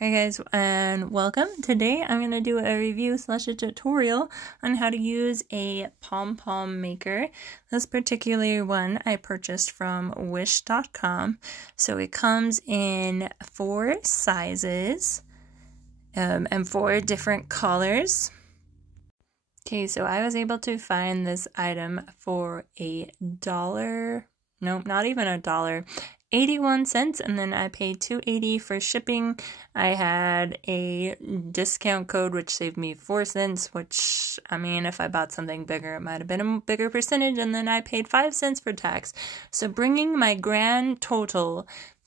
Hey guys, and welcome. Today I'm going to do a review / a tutorial on how to use a Pom-Pom Maker. This particular one I purchased from wish.com. So it comes in 4 sizes and 4 different colors. Okay, so I was able to find this item for $1. Nope, not even $1. 81 cents, and then I paid $2.80 for shipping. I had a discount code which saved me 4 cents, which, I mean, if I bought something bigger, it might have been a bigger percentage, and then I paid 5 cents for tax. So bringing my grand total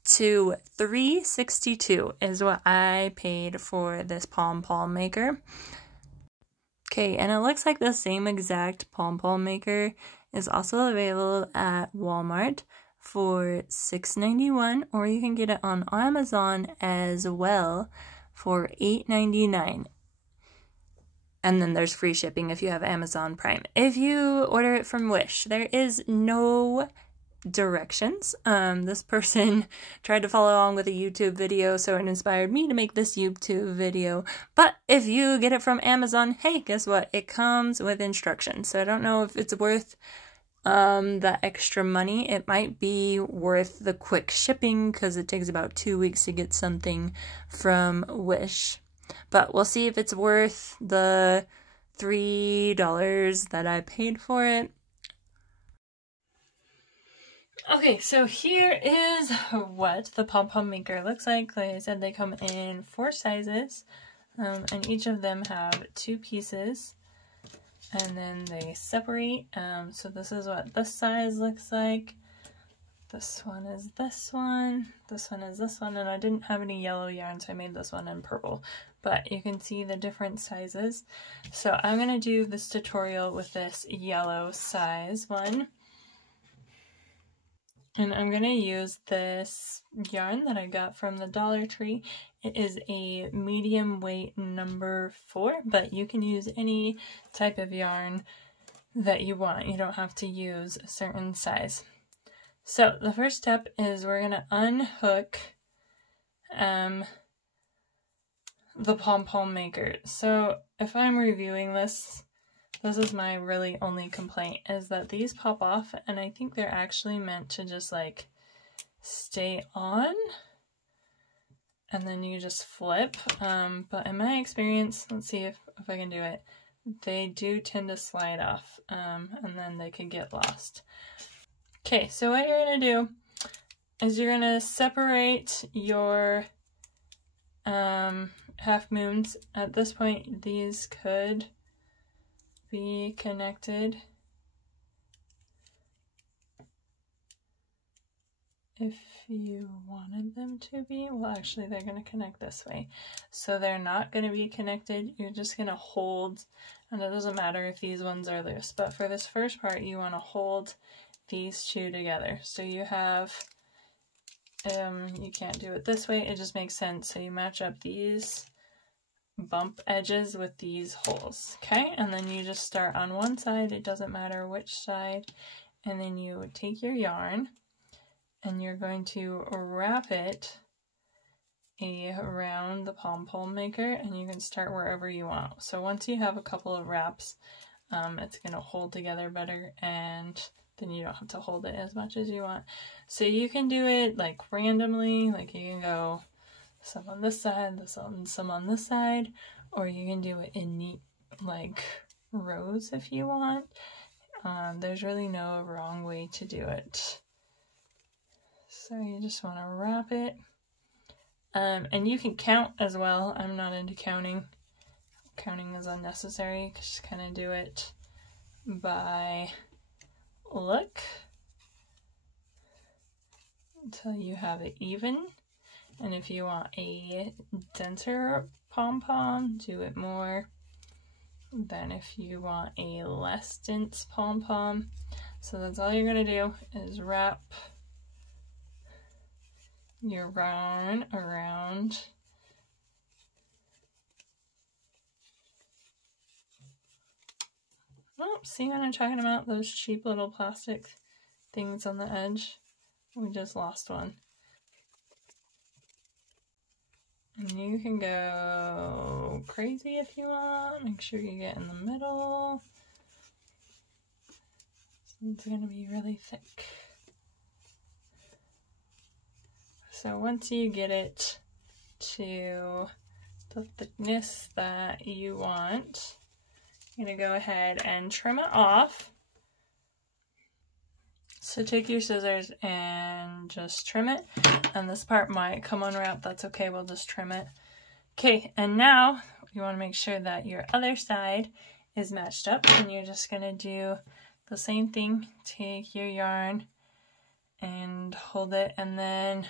to $3.62 is what I paid for this Pom-Pom Maker. Okay, and it looks like the same exact Pom-Pom Maker is also available at Walmart for $6.91, or you can get it on Amazon as well for $8.99. And then there's free shipping if you have Amazon Prime. If you order it from Wish, there is no directions. This person tried to follow along with a YouTube video, so it inspired me to make this YouTube video. But if you get it from Amazon, hey, guess what? It comes with instructions. So I don't know if it's worth that extra money. It might be worth the quick shipping because it takes about 2 weeks to get something from Wish. But we'll see if it's worth the $3 that I paid for it. Okay, so here is what the Pom-Pom Maker looks like. Like I said, they come in 4 sizes, and each of them have 2 pieces. And then they separate, so this is what this size looks like. This one is this one is this one, and I didn't have any yellow yarn, so I made this one in purple. But you can see the different sizes. So I'm going to do this tutorial with this yellow size one. And I'm going to use this yarn that I got from the Dollar Tree. It is a medium weight number 4, but you can use any type of yarn that you want. You don't have to use a certain size. So the first step is we're going to unhook the Pom-Pom Maker. So if I'm reviewing this, this is my really only complaint, is that these pop off, and I think they're actually meant to just like stay on, and then you just flip. But in my experience, let's see if I can do it, they do tend to slide off, and then they could get lost. Okay, so what you're gonna do is you're gonna separate your half moons. At this point, these could be connected if you wanted them to be. Well, actually they're going to connect this way, so they're not going to be connected. You're just going to hold, and it doesn't matter if these ones are loose, but for this first part you want to hold these 2 together. So you have you can't do it this way, it just makes sense. So you match up these bump edges with these holes, okay? And then you just start on one side, it doesn't matter which side, and then you take your yarn and you're going to wrap it around the Pom-Pom Maker, and you can start wherever you want. So once you have a couple of wraps, it's going to hold together better, and then you don't have to hold it as much as you want. So you can do it like randomly, like you can go some on this side, some on this side, or you can do it in neat like rows if you want. There's really no wrong way to do it. So you just want to wrap it, and you can count as well. I'm not into counting. Counting is unnecessary. Just kind of do it by look until you have it even. And if you want a denser pom-pom, do it more. Then if you want a less dense pom-pom, so that's all you're going to do is wrap your yarn around see what I'm talking about? Those cheap little plastic things on the edge. We just lost one. And you can go crazy if you want. Make sure you get in the middle. It's going to be really thick. So once you get it to the thickness that you want, you're going to go ahead and trim it off. So take your scissors and just trim it. And this part might come unwrapped. That's okay. We'll just trim it. Okay, and now you want to make sure that your other side is matched up. And you're just going to do the same thing. Take your yarn and hold it, and then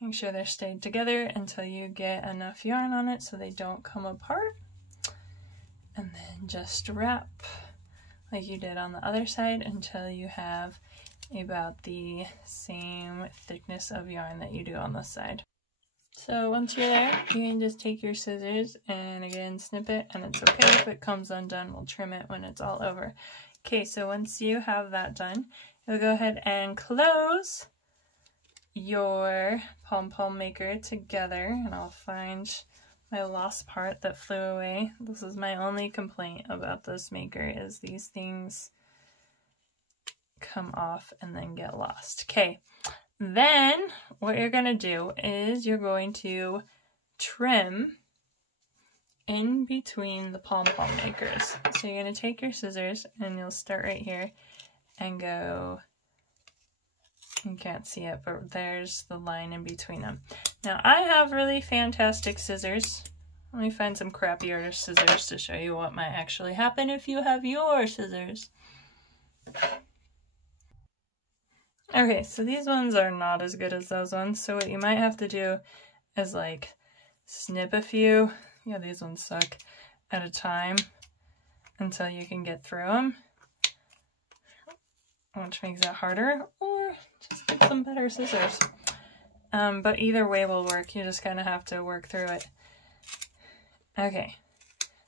make sure they're stayed together until you get enough yarn on it so they don't come apart. And then just wrap like you did on the other side until you have about the same thickness of yarn that you do on this side. So once you're there, you can just take your scissors and again snip it, and it's okay if it comes undone. We'll trim it when it's all over. Okay, so once you have that done, you'll go ahead and close your Pom-Pom Maker together, and I'll find my lost part that flew away. This is my only complaint about this maker, is these things come off and then get lost. Okay, then what you're going to do is you're going to trim in between the pom-pom makers. So you're going to take your scissors and you'll start right here and go, you can't see it, but there's the line in between them. Now I have really fantastic scissors. Let me find some crappier scissors to show you what might actually happen if you have your scissors. Okay, so these ones are not as good as those ones, so what you might have to do is like snip a few, yeah, these ones suck, at a time until you can get through them, which makes it harder, or just get some better scissors. But either way will work, you just kind of have to work through it. Okay,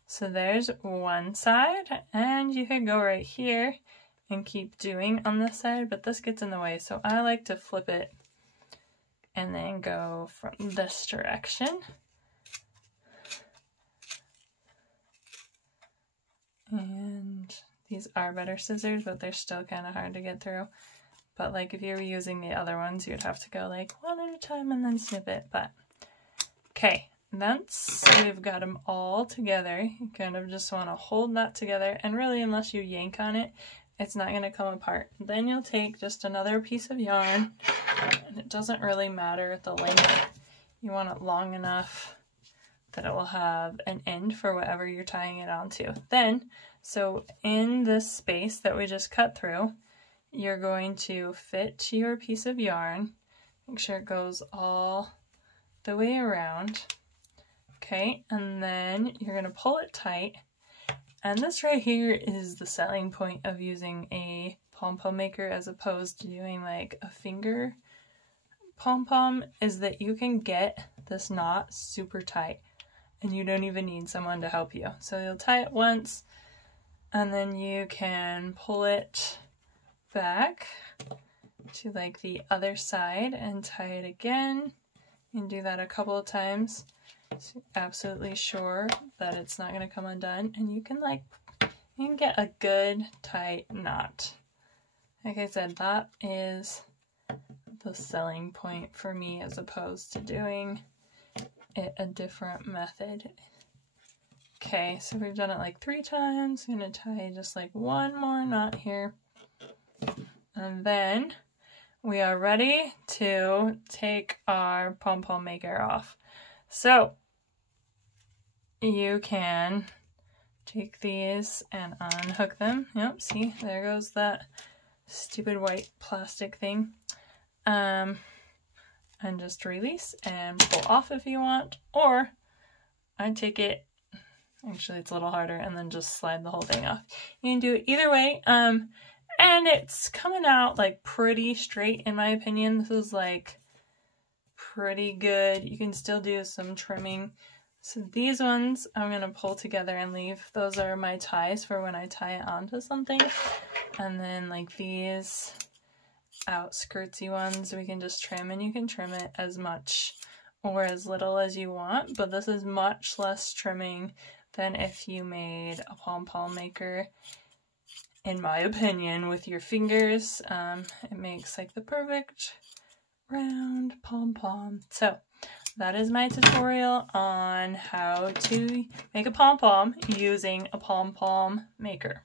so there's one side, and you can go right here and keep doing on this side, but this gets in the way, so I like to flip it and then go from this direction. And these are better scissors, but they're still kind of hard to get through. But like if you were using the other ones, you'd have to go like one at a time and then snip it. But okay, once we've got them all together, you kind of just want to hold that together, and really unless you yank on it, it's not going to come apart. Then you'll take just another piece of yarn, and it doesn't really matter the length. You want it long enough that it will have an end for whatever you're tying it onto. Then, so in this space that we just cut through, you're going to fit your piece of yarn. Make sure it goes all the way around. Okay, and then you're going to pull it tight. And this right here is the selling point of using a pom-pom maker as opposed to doing like a finger pom-pom, is that you can get this knot super tight and you don't even need someone to help you. So you'll tie it once and then you can pull it back to like the other side and tie it again. You can do that a couple of times. So you're absolutely sure that it's not going to come undone, and you can get a good tight knot. Like I said, that is the selling point for me as opposed to doing it a different method. Okay, so we've done it like 3 times. I'm going to tie just like one more knot here, and then we are ready to take our pom-pom maker off. So you can take these and unhook them. Yep, see, there goes that stupid white plastic thing. And just release and pull off if you want, or I take it, actually it's a little harder, and then just slide the whole thing off. You can do it either way, and it's coming out like pretty straight in my opinion. This is like pretty good. You can still do some trimming. So these ones I'm going to pull together and leave. Those are my ties for when I tie it onto something. And then like these outskirtsy ones we can just trim, and you can trim it as much or as little as you want, but this is much less trimming than if you made a pom-pom maker, in my opinion, with your fingers. It makes like the perfect round pom-pom. So that is my tutorial on how to make a pom-pom using a pom-pom maker.